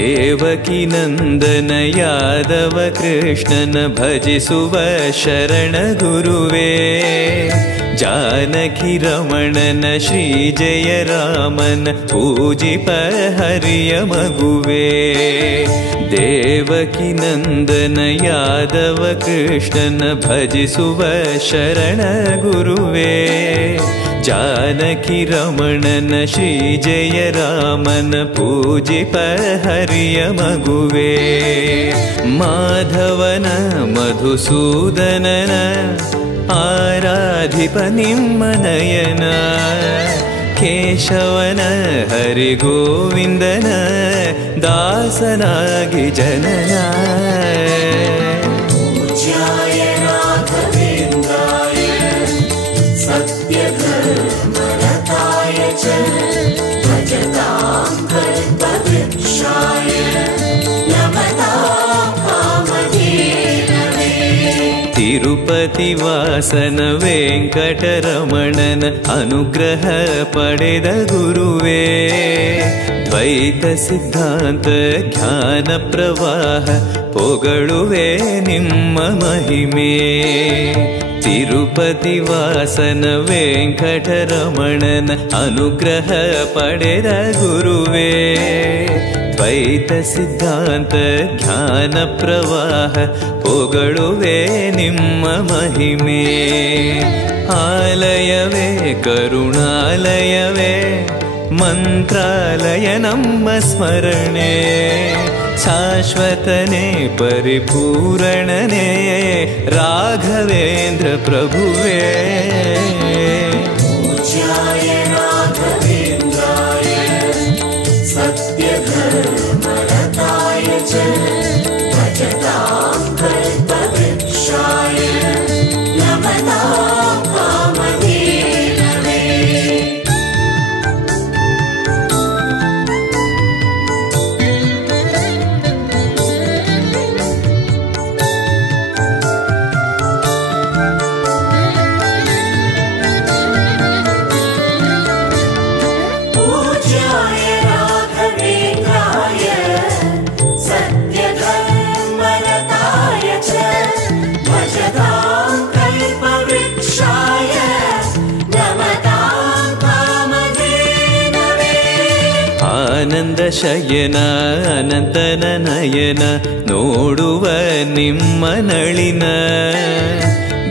ದೇವಕಿ ನಂದನ ಯಾದವ ಕೃಷ್ಣನ ಭಜಿಸುವ ಶರಣ ಗುರುವೇ. ಜಾನಕಿ ರಮಣನ ಶ್ರೀ ಜಯ ರಾಮನ ಪೂಜಿಪ ಹರಿಯ ಮಗುವೇ. ದೇವಕಿ ನಂದನ ಯಾದವ ಕೃಷ್ಣನ ಭಜಿಸುವ ಶರಣ ಗುರುವೇ. ಜಾನಕಿ ರಮಣನ ಶ್ರೀ ಜಯ ರಾಮನ ಪೂಜಿಪ ಹರಿಯ ಮಗುವೇ. ಮಾಧವನ ಮಧುಸೂದನನ ಆರಾಧಿಪ ನಿಮ್ಮ ನಯನ. ಕೇಶವನ ಹರಿಗೋವಿಂದನ ದಾಸನಾಗಿ ಜನನ. ತಿರುಪತಿ ವಾಸನ ವೆಂಕಟರಮಣನ ಅನುಗ್ರಹ ಪಡೆದ ಗುರುವೇ. ದ್ವೈತ ಸಿದ್ಧಾಂತ ಜ್ಞಾನ ಪ್ರವಾಹ ಪೊಗಳುವೆ ನಿಮ್ಮ ಮಹಿಮೆ. ತಿರುಪತಿ ವಾಸನ ವೆಂಕಟರಮಣನ ಅನುಗ್ರಹ ಪಡೆದ ಗುರುವೇ. ದ್ವೈತ ಸಿದ್ಧಾಂತ ಜ್ಞಾನ ಪ್ರವಾಹ ಪೊಗಳುವೆ ನಿಮ್ಮ ಮಹಿಮೆ. ಆಲಯವೇ ಕರುಣಾಲಯವೇ ಮಂತ್ರಾಲಯ ನಮ್ಮ ಸ್ಮರಣೆ. ಶಾಶ್ವತನೇ ಪರಿಪೂರಣನೇ ರಾಘವೇಂದ್ರ ಪ್ರಭುವೇ. ಆನಂದ ಶಯನ ಅನಂತನ ನಯನ ನೋಡುವ ನಿಮ್ಮ ನಳಿನ.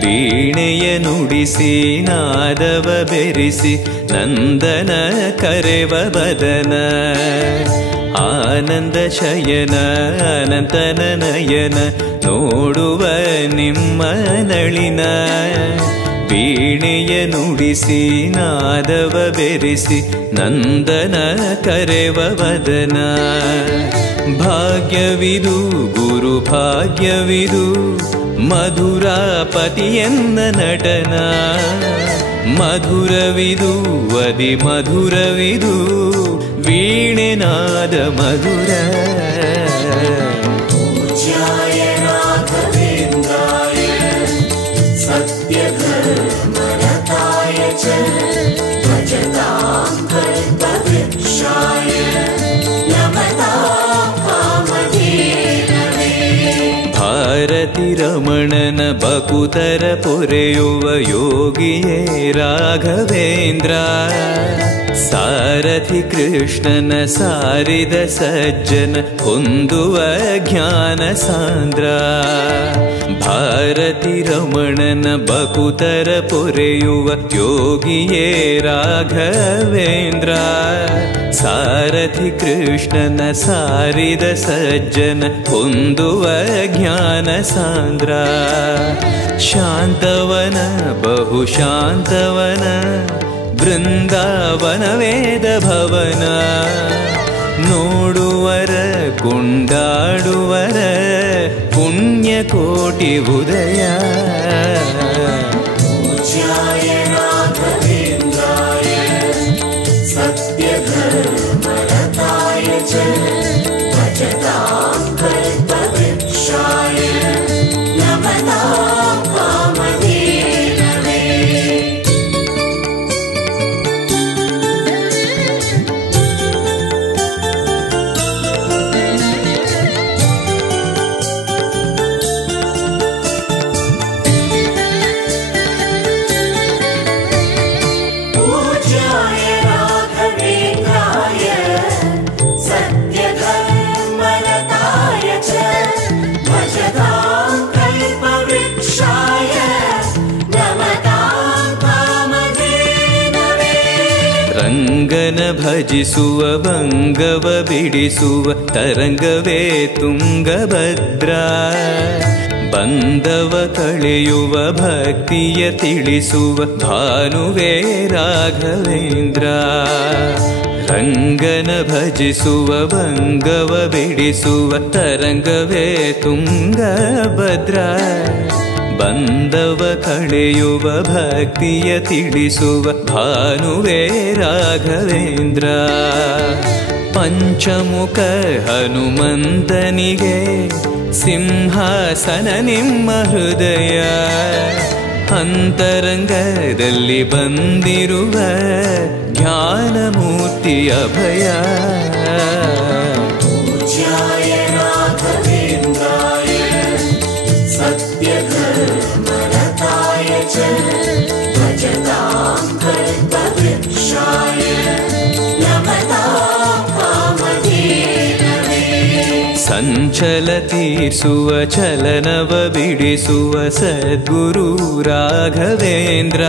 ವೀಣೆಯ ನುಡಿಸಿ ನಾದವ ಬೆರೆಸಿ ನಂದನ ಕರೆವ ಬದನ. ಆನಂದ ಶಯನ ಅನಂತನ ನಯನ ನೋಡುವ ನಿಮ್ಮ ನಳಿನ. ವೀಣೆಯ ನುಡಿಸಿ ನಾದವ ಬೆರೆಸಿ ನಂದನ ಕರೆವ ವದನ. ಭಾಗ್ಯವಿದು ಗುರು ಭಾಗ್ಯವಿದು ಮಧುರಾಪತಿಯನ್ನ ನಟನ. ಮಧುರವಿದು ಅದಿ ಮಧುರವಿದು ವೀಣೆನಾದ ಮಧುರ. ಭಾರತಿ ರಮಣನ ಬಕುತರ ಪೊರೆಯುವ ಯೋಗಿಯೇ ರಾಘವೇಂದ್ರ. ಸಾರಥಿ ಕೃಷ್ಣನ ಸಾರಿದ ಸಜ್ಜನ ಹೊಂದುವ ಜ್ಞಾನ ಸಾಂದ್ರ. ಭಾರತಿ ರಮಣನ ಬಕುತರ ಪೊರೆಯುವ ಯೋಗಿಯೇ ರಾಘವೇಂದ್ರ. ಸಾರಥಿ ಕೃಷ್ಣನ ಸಾರಿದ ಸಜ್ಜನ ಹೊಂದುವ ಜ್ಞಾನ ಸಾಂದ್ರ. ಶಾಂತವನ ಬಹು ಶಾಂತವನ ಬೃಂದಾವನ ವೇದ ಭವನ. ನೋಡುವರ ಕೊಂಡಾಡುವರ ಪುಣ್ಯಕೋಟಿ ಉದಯ. ರಂಗನ ಭಜಿಸುವ ಭಂಗವ ಬಿಡಿಸುವ ತರಂಗವೇ ತುಂಗಭದ್ರಾ. ಬಂಧವ ಕಳೆಯುವ ಭಕ್ತಿಯ ತಿಳಿಸುವ ಭಾನುವೇ ರಾಘವೇಂದ್ರ. ರಂಗನ ಭಜಿಸುವ ಭಂಗವ ಬಿಡಿಸುವ ತರಂಗವೇ ತುಂಗಭದ್ರಾ. ಬಂಧವ ಕಳೆಯುವ ಭಕ್ತಿಯ ತಿಳಿಸುವ ಭಾನುವೇ ರಾಘವೇಂದ್ರ. ಪಂಚಮುಖ ಹನುಮಂತನಿಗೆ ಸಿಂಹಾಸನ ನಿಮ್ಮ ಹೃದಯ. ಅಂತರಂಗದಲ್ಲಿ ಬಂದಿರುವ ಜ್ಞಾನಮೂರ್ತಿ ಅಭಯ. ಪೂಜ್ಯಾಯ ರಾಘವೇಂದ್ರಾಯ ಸತ್ಯಧರ್ಮರತಾಯ ಚ ಭಜತಾಂ ಕಲ್ಪವೃಕ್ಷಾಯ ನಮತಾಂ ಕಾಮಧೇನವೇ. ಸಂಚಲ ತೀರ್ಸುವ ಚಲನವ ಬಿಡಿಸುವ ಸದ್ಗುರು ರಾಘವೇಂದ್ರ.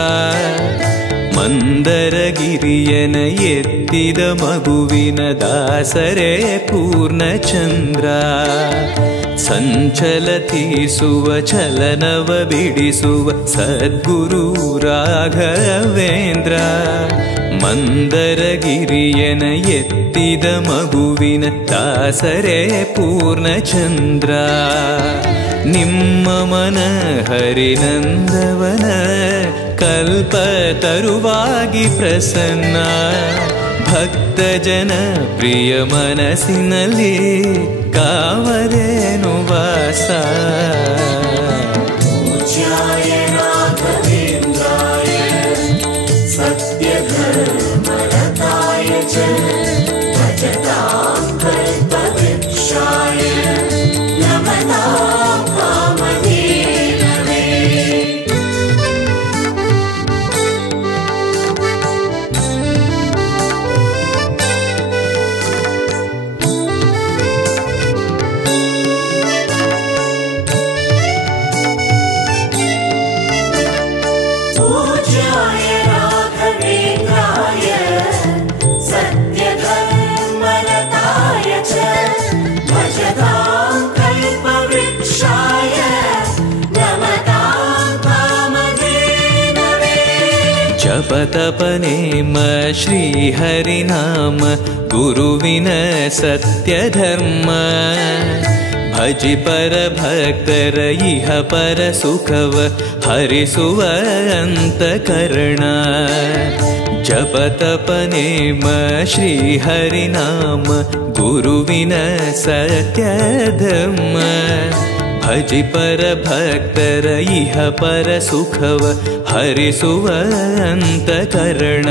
ಮಂದರಗಿರಿಯನ ಎತ್ತಿದ ಮಗುವಿನ ದಾಸರೇ ಪೂರ್ಣಚಂದ್ರ. ಸಂಚಲ ತೀರ್ಸುವ ಚಲನವ ಬಿಡಿಸುವ ಸದ್ಗುರು ರಾಘವೇಂದ್ರ. ಮಂದರಗಿರಿಯನ ಎತ್ತಿದ ಮಗುವಿನ ದಾಸರೇ ಪೂರ್ಣಚಂದ್ರ. ನಿಮ್ಮ ಮನ ಹರಿನಂದವನ ಕಲ್ಪ ತರುವಾಗಿ ಪ್ರಸನ್ನ. ಭಕ್ತ ಜನ ಪ್ರಿಯ ಮನಸ್ಸಿನಲ್ಲಿ ಕಾವರೇನು ವಾಸ. ಪೂಜ್ಯಾಯ ರಾಘವೇಂದ್ರಾಯ ಸತ್ಯಧರ್ಮರತಾಯ ಚ ಭಜತಾಂ ಕಲ್ಪವೃಕ್ಷಾಯ ನಮತಾಂ ಕಾಮಧೇನವೇ. पूज्याय राघवेन्द्राय सत्यधर्मरताय च भजतां कल्पवृक्षाय नमतां कामधेनवे. ಜಪತಪನೇಮ ಶ್ರೀಹರಿನಾಮ ಗುರುವಿನ ಸತ್ಯಧರ್ಮ. ಭಜಿ ಪರ ಭಕ್ತರ ಇಹ ಪರ ಸುಖವ ಹರಿಸುವ ಅಂತಕರಣ. ಜಪತಪನೇಮ ಶ್ರೀಹರಿನಾಮ ಗುರುವಿನ ಸತ್ಯಧರ್ಮ. ಭಜಿ ಪರ ಭಕ್ತರ ಇಹ ಪರ ಸುಖವ ಹರಿಸುವ ಅಂತಕರಣ.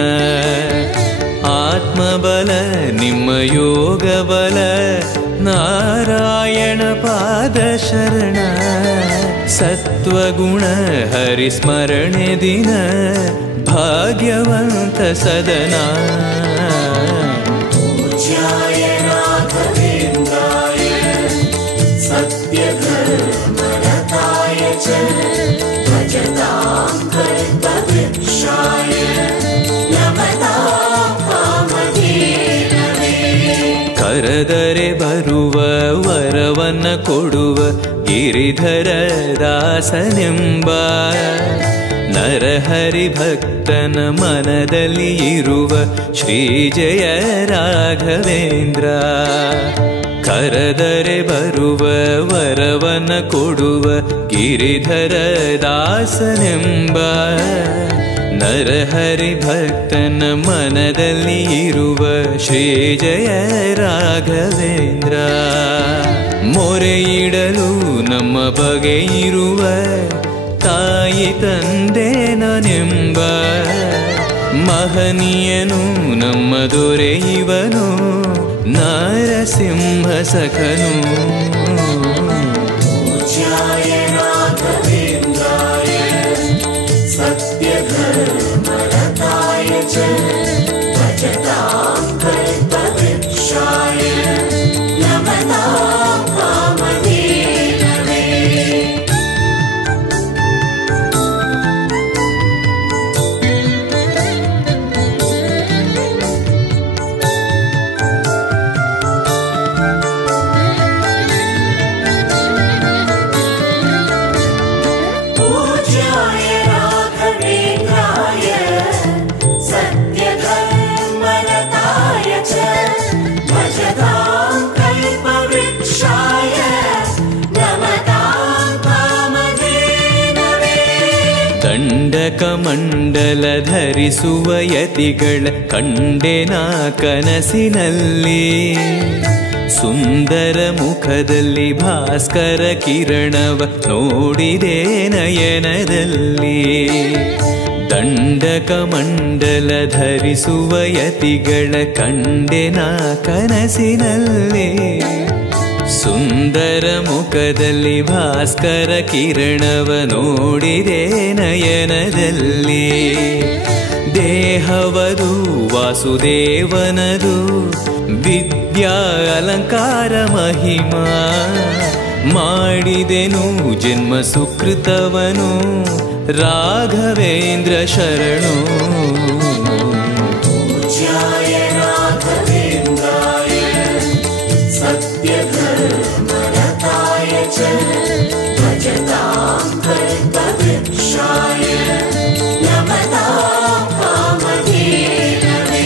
ಆತ್ಮಬಲ ನಿಮ್ಮ ಯೋಗ ಬಲ ನಾರಾಯಣ ಪಾದ ಶರಣ. ಸತ್ವಗುಣ ಹರಿಸ್ಮರಣೆ ದಿನ ಭಾಗ್ಯವಂತ ಸದನ. पूज्याय राघवेन्द्राय सत्यधर्मरताय च भजतां कल्पवृक्षाय नमतां कामधेनवे. ಕರೆದರೆ ಬರುವ ವರವನ್ನ ಕೊಡುವ ಗಿರಿಧರ ದಾಸನೆಂಬ. ನರಹರಿ ಭಕ್ತನ ಮನದಲ್ಲಿ ಇರುವ ಶ್ರೀ ಜಯ ರಾಘವೇಂದ್ರ. ಕರೆದರೆ ಬರುವ ವರವನ್ನ ಕೊಡುವ ಗಿರಿಧರ ದಾಸನೆಂಬ. ನರಹರಿ ಭಕ್ತನ ಮನದಲ್ಲಿ ಇರುವ ಶ್ರೀ ಜಯ ರಾಘವೇಂದ್ರ. ಮೊರೆಯಿಡಲು ನಮ್ಮ ಬಗೆ ಇರುವ ತಾಯಿ ತಂದೆ ನಾನೆಂಬ. ಮಹನೀಯನು ನಮ್ಮ ದೊರೆ ಇವನು ನಾರಸಿಂಹ ಸಖನು. पूज्याय राघवेन्द्राय सत्यधर्मरताय च भजतां कल्पवृक्षाय नमतां कामधेनवे. ಧರಿಸುವ ಯತಿಗಳ ಕಂಡೆನ ಕನಸಿನಲ್ಲಿ. ಸುಂದರ ಮುಖದಲ್ಲಿ ಭಾಸ್ಕರ ಕಿರಣವ ನೋಡಿದೆ ನಯನದಲ್ಲಿ. ದಂಡಕ ಮಂಡಲ ಧರಿಸುವ ಯತಿಗಳ ಕಂಡೆನ ಕನಸಿನಲ್ಲಿ. ಸುಂದರ ಮುಖದಲ್ಲಿ ಭಾಸ್ಕರ ಕಿರಣವ ನೋಡಿದೆ ನಯನದಲ್ಲಿ. ದೇಹವದು ವಾಸುದೇವನದು ವಿದ್ಯಾ ಅಲಂಕಾರ ಮಹಿಮಾ. ಮಾಡಿದೆನು ಜನ್ಮ ಸುಕೃತವನು ರಾಘವೇಂದ್ರ ಶರಣು. पूज्याय राघवेन्द्राय सत्यधर्मरताय च भजतां कल्पवृक्षाय नमतां कामधेनवे.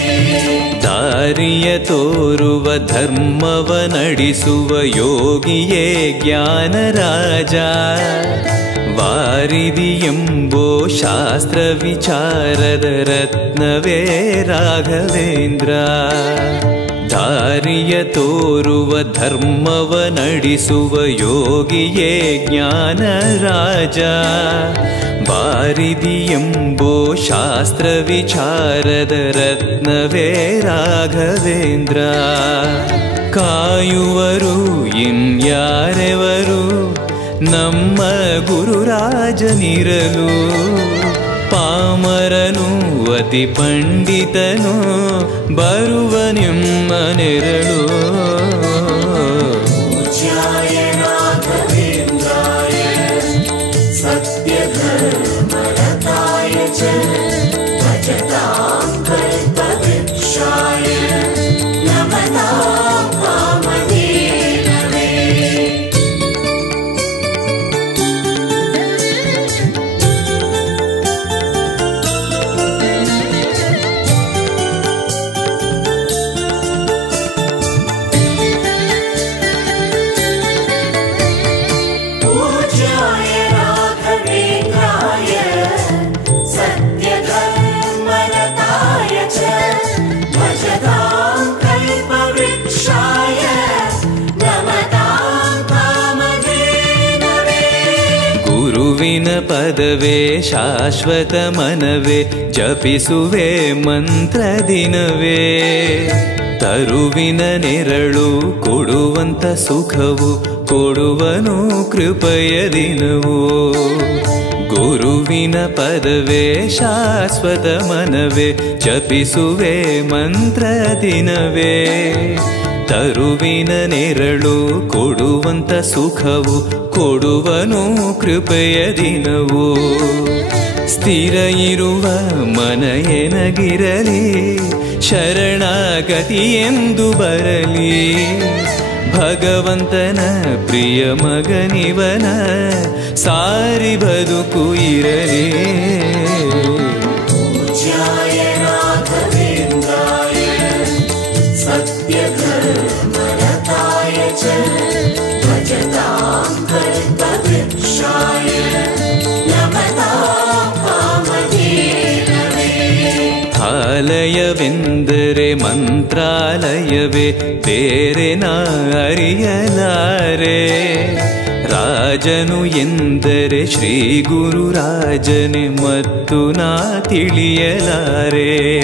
ದಾರಿಯ ತೋರುವ ಧರ್ಮವ ನಡೆಸುವ ಯೋಗಿಯೇ ಜ್ಞಾನರಾಜ. ವಾರಿದಿ ಎಂಬೋ ಶಾಸ್ತ್ರ ವಿಚಾರದ ರತ್ನವೇ ರಾಘವೇಂದ್ರ. ದಾರಿಯ ತೋರುವ ಧರ್ಮವ ನಡೆಸುವ ಯೋಗಿಯೇ ಜ್ಞಾನರಾಜ. ವಾರಿದಿ ಎಂಬೋ ಶಾಸ್ತ್ರ ವಿಚಾರದ ರತ್ನವೇ ರಾಘವೇಂದ್ರ. ಕಾಯುವರು ಇನ್ಯಾರೆವರು ನಮ್ಮ ಗುರುರಾಜನಿರಲು. ಪಾಮರನು ಅತಿ ಪಂಡಿತನು ಬರುವ ನಿಮ್ಮ ನೆರಳು. पूज्याय राघवेन्द्राय सत्यधर्मरताय च भजतां कल्पवृक्षाय नमतां कामधेनवे. पूज्याय राघवेन्द्राय सत्यधर्मरताय च भजतां कल्पवृक्षाय नमतां कामधेनवे. ಗುರುವಿನ ಪದವೇ ಶಾಶ್ವತ ಮನವೇ ಜಪಿಸುವೆ ಮಂತ್ರ ದಿನವೇ. ತರುವಿನ ನೆರಳು ಕೊಡುವಂತ ಸುಖವು ಕೊಡುವನು ಕೃಪೆಯ ದಿನವು. ಗುರುವಿನ ಪದವೇ ಶಾಶ್ವತ ಮನವೇ ಜಪಿಸುವೆ ಮಂತ್ರ ದಿನವೇ. ತರುವಿನ ನೆರಳು ಕೊಡುವಂತ ಸುಖವು ಕೊಡುವನು ಕೃಪೆಯ ದಿನವು. ಸ್ಥಿರ ಇರುವ ಮನ ಎನಗಿರಲಿ ಶರಣಾಗತಿ ಎಂದು ಬರಲಿ. ಭಗವಂತನ ಪ್ರಿಯ ಮಗನಿವನ ಸಾರಿ ಬದುಕು ಇರಲಿ. पूज्याय राघवेन्द्राय सत्यधर्मरताय च भजतां कल्पवृक्षाय नमतां कामधेनवे. ಆಲಯವೆಂದರೆ ಮಂತ್ರಾಲಯವೇ ಬೇರೆ ನಾ ಅರಿಯಲಾರೆ. ರಾಜನು ಎಂದರೆ ಶ್ರೀ ಗುರುರಾಜನೇ ಮತ್ತು ನಾ ತಿಳಿಯಲಾರೆ.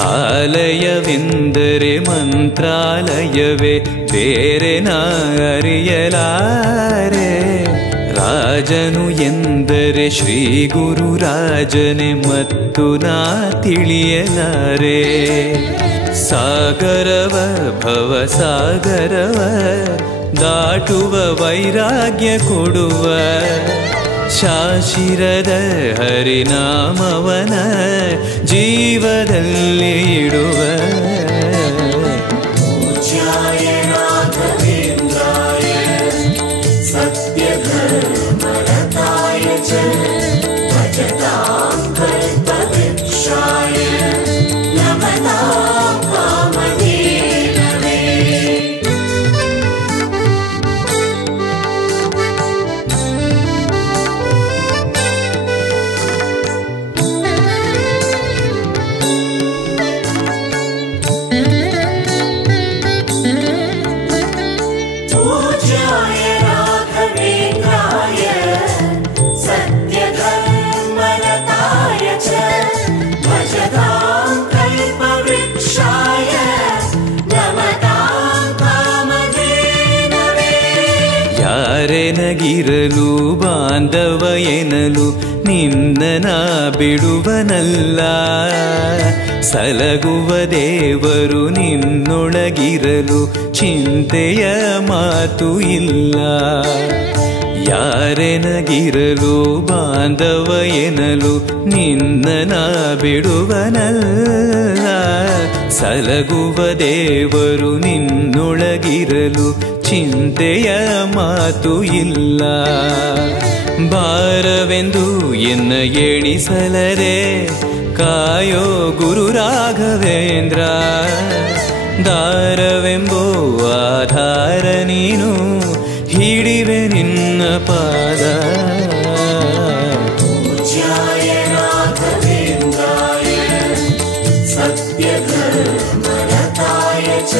ಆಲಯವೆಂದರೆ ಮಂತ್ರಾಲಯವೇ ಬೇರೆ ನಾ ಅರಿಯಲಾರೆ. ರಾಜನು ಎಂದರೆ ಶ್ರೀ ಗುರುರಾಜನೇ ಮತ್ತು ನಾ ತಿಳಿಯಲಾರೆ. ಸಾಗರವ ಭವ ಸಾಗರವ ದಾಟುವ ವೈರಾಗ್ಯ ಕೊಡುವ ಶಾಶಿರದ ಹರಿನಾಮವನ ಜೀವದಲ್ಲಿ ಇಡುವ. पूज्याय राघवेन्द्राय सत्यधर्मरताय च भजतां कल्पवृक्षाय नमतां कामधेनवे. ಯಾರೆನಗಿರಲು ಬಾಂಧವ ಎನಲು ನಿನ್ನ ಬಿಡುವನಲ್ಲ. ಸಲಗುವ ದೇವರು ನಿನ್ನೊಳಗಿರಲು ಚಿಂತೆಯ ಮಾತು ಇಲ್ಲ. ಯಾರೆನಗಿರಲು ಬಾಂಧವ ಎನಲು ನಿನ್ನ ಬಿಡುವನಲ್ಲ. ಸಲಗುವ ದೇವರು ನಿನ್ನೊಳಗಿರಲು ಚಿಂತೆಯ ಮಾತು ಇಲ್ಲ. ಭಾರವೆಂದು ಎನ್ನ ಎಣಿಸಲರೆ ಕಾಯೋ ಗುರು ರಾಘವೇಂದ್ರ. ದಾರವೆಂಬೋ ಆಧಾರ ನೀನು ಹಿಡಿವೆ ನಿನ್ನ ಪಾದ. ಪೂಜ್ಯಾಯ ರಾಘವೇಂದ್ರಾಯ ಸತ್ಯಧರ್ಮರತಾಯ ಚ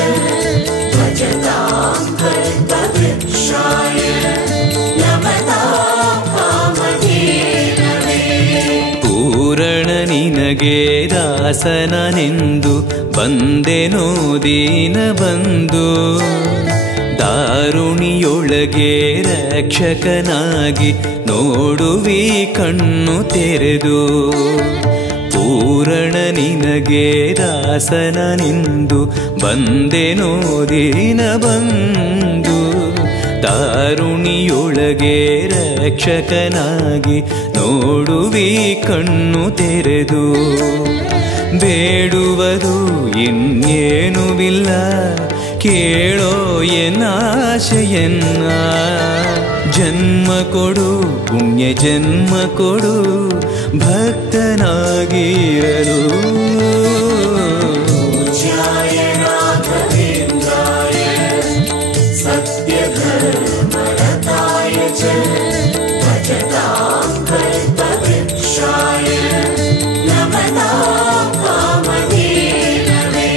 ಭಜತಾಂ ಕಲ್ಪವೃಕ್ಷಾಯ ನಮತಾಂ ಕಾಮಧೇನವೇ. ಪೂರಣ ನಿನಗೆ ದಾಸನನೆಂದು ಬಂದೆನೋ ದೀನ ಬಂದು. ದಾರುಣಿಯೊಳಗೆ ರಕ್ಷಕನಾಗಿ ನೋಡುವಿ ಕಣ್ಣು ತೆರೆದು. ಪೂರಣ ನಿನಗೆ ದಾಸನನೆಂದು ಬಂದೆನೋ ದೀನ ಬಂದು. ದಾರುಣಿಯೊಳಗೆ ರಕ್ಷಕನಾಗಿ ನೋಡುವಿ ಕಣ್ಣು ತೆರೆದು. ಬೇಡುವುದು ಇನ್ನೇನುವಿಲ್ಲ ಕೇಳೋ ಎನ್ನಾಶೆಯನ್ನ. ಜನ್ಮ ಕೊಡು ಪುಣ್ಯ ಜನ್ಮ ಕೊಡು ಭಕ್ತನಾಗಿರಲು. ಪೂಜ್ಯಾಯ ರಾಘವೇಂದ್ರಾಯ ಸತ್ಯಧರ್ಮರತಾಯ ಚ ಭಜತಾಂ ಕಲ್ಪವೃಕ್ಷಾಯ ನಮತಾಂ ಕಾಮಧೇನವೇ.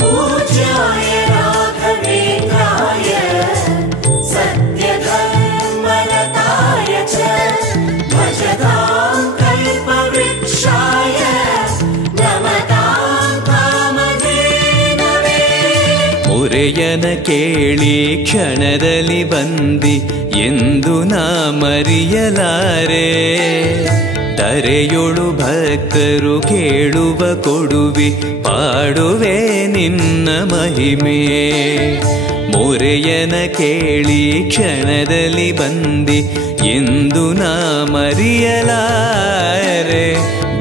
ಪೂಜ್ಯಾಯ ರಾಘವೇಂದ್ರಾಯ ಸತ್ಯಧರ್ಮರತಾಯ ಚ ಭಜತಾಂ ಕಲ್ಪವೃಕ್ಷಾಯ ನಮತಾಂ ಕಾಮಧೇನವೇ. ಮೊರೆಯನ ಕೇಳಿ ಕ್ಷಣದಲ್ಲಿ ಬಂದಿ ಎಂದು ನಾ ಮರೆಯಲಾರೆ. ತರೆಯೊಳು ಭಕ್ತರು ಕೇಳುವ ಕೊಡುವಿ ಪಾಡುವೆ ನಿನ್ನ ಮಹಿಮೆ. ಮೊರೆಯನ ಕೇಳಿ ಕ್ಷಣದಲ್ಲಿ ಬಂದಿ ಎಂದು ನಾ ಮರೆಯಲಾರೆ.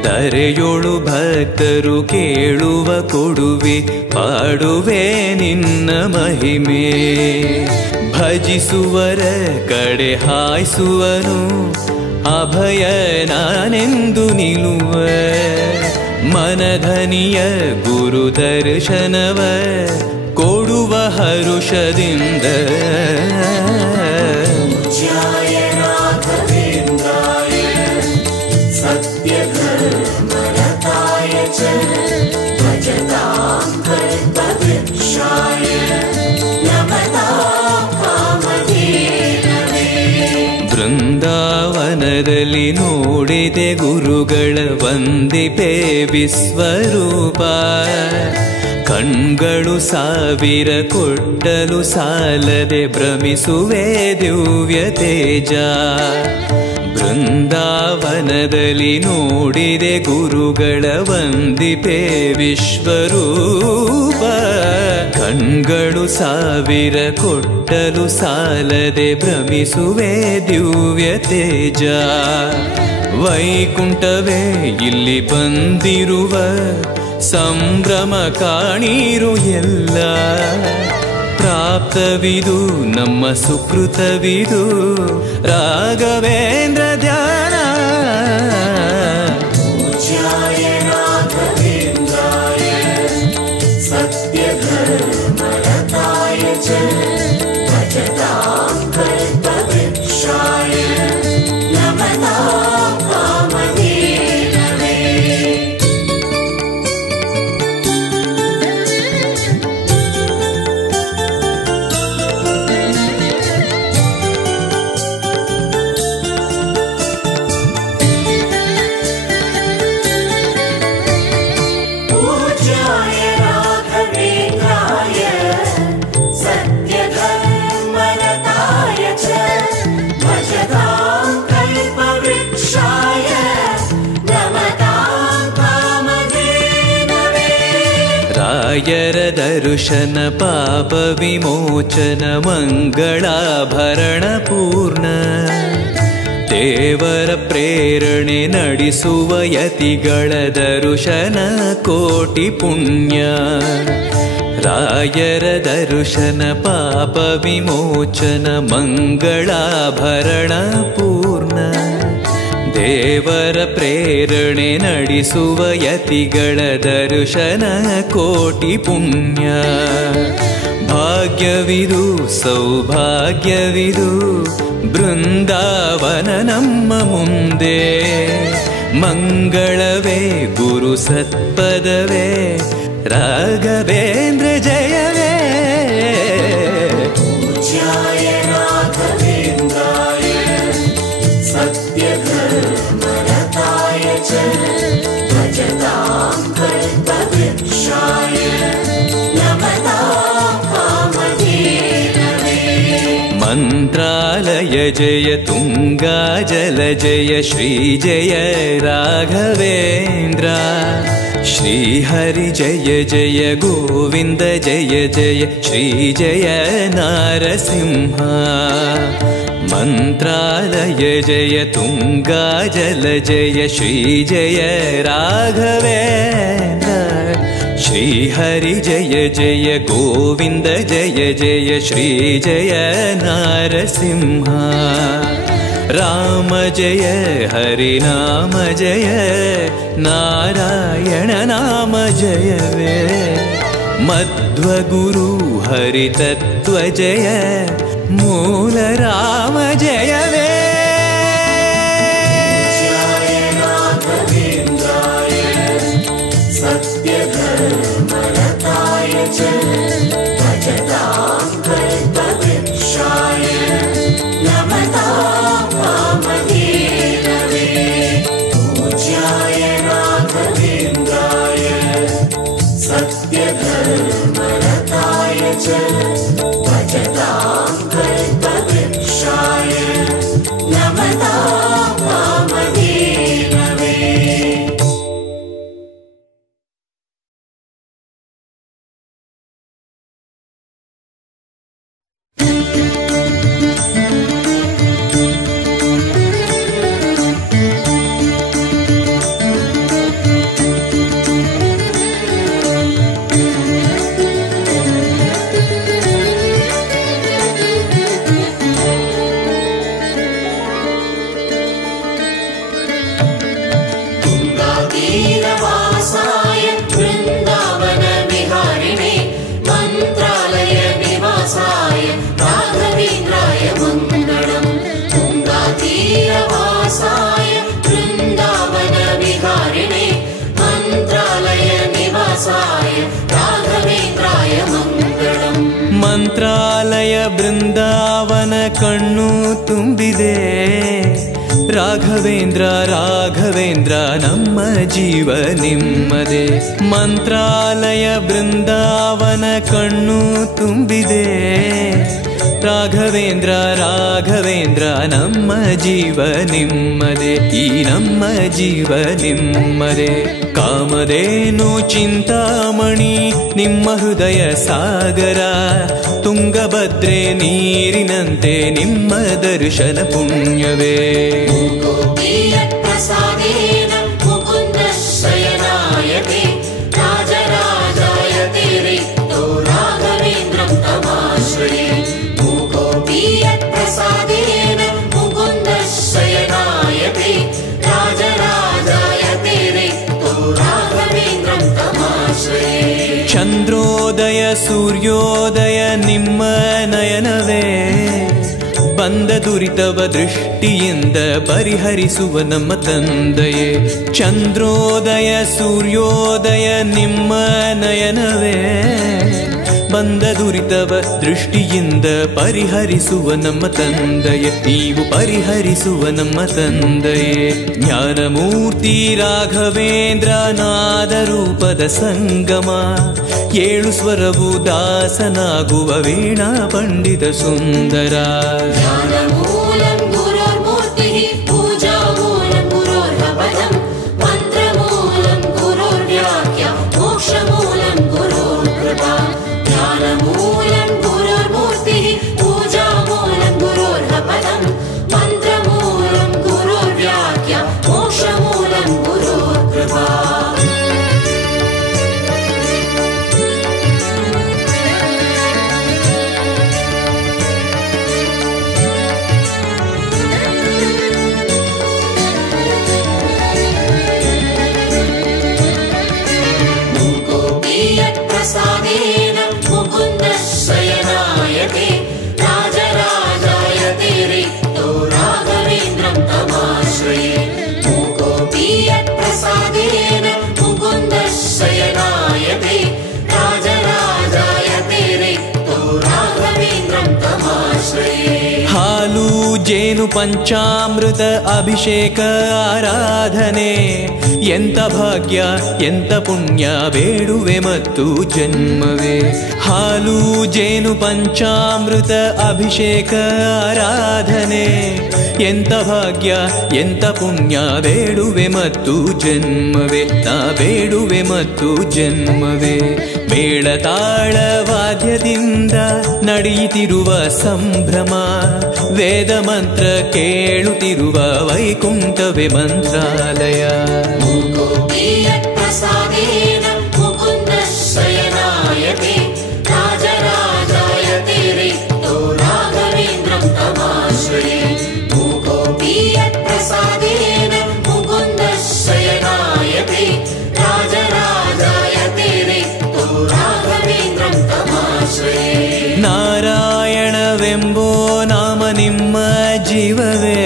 ತರೆಯೊಳು ಭಕ್ತರು ಕೇಳುವ ಕೊಡುವಿ ಪಾಡುವೆ ನಿನ್ನ ಮಹಿಮೆ. ಭಜಿಸುವರ ಕಡೆ ಹಾಯಿಸುವನು ಅಭಯ ನಾನೆಂದು ನಿಲ್ಲುವ. ಮನಧನಿಯ ಗುರು ದರ್ಶನವ ಕೊಡುವ ಹರುಷದಿಂದ. ಪೂಜ್ಯಾಯ ರಾಘವೇಂದ್ರಾಯ ಸತ್ಯಧರ್ಮರತಾಯ ಚ ಭಜತಾಂ ಕಲ್ಪವೃಕ್ಷಾಯ ನಮತಾಂ ಕಾಮಧೇನವೇ. ಬೃಂದಾವನದಲ್ಲಿ ನೋಡಿದೆ ಗುರುಗಳ ವಂದಿಪೆ ವಿಶ್ವರೂಪ. ಕಣ್ಗಳು ಸಾವಿರ ಕೊಟ್ಟಲು ಸಾಲದೆ ಭ್ರಮಿಸುವೆ ದಿವ್ಯ ತೇಜ. ಬೃಂದಾವನದಲ್ಲಿ ನೋಡಿದೆ ಗುರುಗಳ ವಂದಿಪೆ ವಿಶ್ವರೂಪ. ಕಣ್ಗಳು ಸಾವಿರ ಕೊಟ್ಟಲು ಸಾಲದೆ ಭ್ರಮಿಸುವೆ ದಿವ್ಯ ತೇಜ. ವೈಕುಂಠವೇ ಇಲ್ಲಿ ಬಂದಿರುವ ಸಂಭ್ರಮ ಕಾಣಿರು ಎಲ್ಲ. ಪ್ರಾಪ್ತವಿದು ನಮ್ಮ ಸುಕೃತವಿದು ರಾಘವೇಂದ್ರ ಧ್ಯಾನ. ಪೂಜ್ಯಾಯ ರಾಘವೇಂದ್ರಾಯ ಸತ್ಯಧರ್ಮರತಾಯ ಚ ಭಜತಾಂ ಕಲ್ಪವೃಕ್ಷಾಯ ನಮತಾಂ ಕಾಮಧೇನವೇ. ರಾಯರ ದರ್ಶನ ಪಾಪ ವಿಮೋಚನ ಮಂಗಳಾಭರಣ ಪೂರ್ಣ ದೇವರ ಪ್ರೇರಣೆ ನಡೆಸುವ ಯತಿಗಳ ದರ್ಶನ ಕೋಟಿ ಪುಣ್ಯ ರಾಯರ ದರ್ಶನ ಪಾಪ ವಿಮೋಚನ ಮಂಗಳಾಭರಣ ಪೂರ್ಣ ದೇವರ ಪ್ರೇರಣೆ ನಡೆಸುವ ಯತಿಗಳ ದರ್ಶನ ಕೋಟಿ ಪುಣ್ಯ ಭಾಗ್ಯವಿದು ಸೌಭಾಗ್ಯವಿದು ಬೃಂದಾವನ ನಮ್ಮ ಮುಂದೆ ಮಂಗಳವೇ ಗುರು ಸತ್ಪದವೇ ರಾಘವೇಂದ್ರ ಜಯವೇ पूज्याय राघवेन्द्राय सत्यधर्मरताय च भजतां कल्पवृक्षाय नमतां कामधेनवे मंत्रालय जय तुंगा जल जय श्री जय राघवेन्द्र श्री हरि जय जय गोविंद जय जय श्री जय नारसिंह मंत्रालय जय तुंगा जल जय श्री जय राघवेन्द्र श्री हरि जय जय गोविंद जय जय श्री जय नारसिंह राम जय हरि नाम जय नारायण नाम जयवे मध्वगुरु हरि तत्व जय मूल राम जयवे पूज्याय राघवेन्द्राय सत्यधर्मरताय च भजतां कल्पवृक्षाय नमतां कामधेनवे पूज्याय राघवेन्द्राय सत्यधर्मरताय च भजतां कल्पवृक्षाय नमतां कामधेनवे तुङ्गातीरवासाय वृन्दावन विहारिणे मन्त्रालय निवासाय राघवेन्द्राय मङ्गलम् तुङ्गातीरवासाय वृन्दावन विहारिणे मन्त्रालय निवासाय राघवेन्द्राय मङ्गलम् ಮಂತ್ರಾಲಯ ಬೃಂದಾವನ ಕಣ್ಣು ತುಂಬಿದೆ ರಾಘವೇಂದ್ರ ರಾಘವೇಂದ್ರ ನಮ್ಮ ಜೀವ ನಿಮ್ಮದೇ ಮಂತ್ರಾಲಯ ಬೃಂದಾವನ ಕಣ್ಣು ತುಂಬಿದೆ ರಾಘವೇಂದ್ರ ರಾಘವೇಂದ್ರ ನಮ್ಮ ಜೀವ ನಿಮ್ಮದೇ ಈ ನಮ್ಮ ಜೀವ ನಿಮ್ಮದೇ ಕಾಮಧೇನು ಚಿಂತಾಮಣಿ ನಿಮ್ಮ ಹೃದಯ ಸಾಗರ ತುಂಗಭದ್ರೆ ನೀರಿನಂತೆ ನಿಮ್ಮ ದರ್ಶನ ಪುಣ್ಯವೇ प्रसादेन मुकुन्द शयनायते राजराजायते रिक्तो राघवेन्द्रं तमाश्रये मूकोऽपि यत्प्रसादेन मुकुन्द शयनायते राजराजायते रिक्तो राघवेन्द्रं तमाश्रये ಚಂದ್ರೋದಯ ಸೂರ್ಯೋದಯ ನಿಮ್ಮ ನಯನವೇ ಬಂದ ದುರಿತವ ದೃಷ್ಟಿಯಿಂದ ಪರಿಹರಿಸುವ ನಮ್ಮ ತಂದೆಯೇ ಚಂದ್ರೋದಯ ಸೂರ್ಯೋದಯ ನಿಮ್ಮ ನಯನವೇ ಬಂದ ದುರಿತವ ದೃಷ್ಟಿಯಿಂದ ಪರಿಹರಿಸುವ ನಮ್ಮ ತಂದೆಯೇ ನೀವು ಪರಿಹರಿಸುವ ನಮ್ಮ ತಂದೆಯೇ ಜ್ಞಾನಮೂರ್ತಿ ರಾಘವೇಂದ್ರ ನಾದ ರೂಪದ ಸಂಗಮ ಏಳು ಸ್ವರವು ದಾಸನಾಗುವ ವೀಣಾ ಪಂಡಿತ ಸುಂದರ ज्ञानमूलं गुरोर्मूर्तिः पूजामूलं गुरोर्पदं मन्त्रमूलं गुरोर्व्याख्या मोक्षमूलं गुरोर् ज्ञानमूलं गुरुर्मूर्तिः पूजामूलं गुरोर्पदं मन्त्रमूलं गुरोर्व्याख्या मोक्षमूलं गुरोर्कृपा प्रसादेन मुकुन्दशयनायते राजराजायते रिक्तो राघवेन्द्रं तमाश्रये मूकोऽपि यत्प्रसादेन मुकुन्दशयनायते राजराजायते रिक्तो राघवेन्द्रं तमाश्रये ಹಾಲು ಜೇನು ಪಂಚಾಮೃತ ಅಭಿಷೇಕ ಆರಾಧನೆ ಎಂತ ಭಾಗ್ಯ ಎಂತ ಪುಣ್ಯ ಬೇಡುವೆ ಮತ್ತು ಜನ್ಮವೇ ಹಾಲು ಜೇನು ಪಂಚಾಮೃತ ಅಭಿಷೇಕ ಆರಾಧನೆ ಎಂತ ಭಾಗ್ಯ ಎಂತ ಪುಣ್ಯ ಬೇಡುವೆ ಮತ್ತು ಜನ್ಮವೇ ನಾ ಬೇಡುವೆ ಮತ್ತು ಜನ್ಮವೇ ಮೇಳ ತಾಳ ವಾದ್ಯದಿಂದ ನಡೆಯುತ್ತಿರುವ ಸಂಭ್ರಮ ವೇದ ಮಂತ್ರ ಕೇಳುತ್ತಿರುವ ವೈಕುಂಠವೇ ಮಂತ್ರಾಲಯ प्रसादेन मुकुन्दशयनायते राजराजायते रिक्तो राघवेन्द्रं तमाश्रये मूकोऽपि यत्प्रसादेन मुकुन्दशयनायते राजराजायते रिक्तो राघवेन्द्रं तमाश्रये ನಾರಾಯಣವೆಂಬೋ ನಾಮ ನಿಮ್ಮ ಜೀವವೇ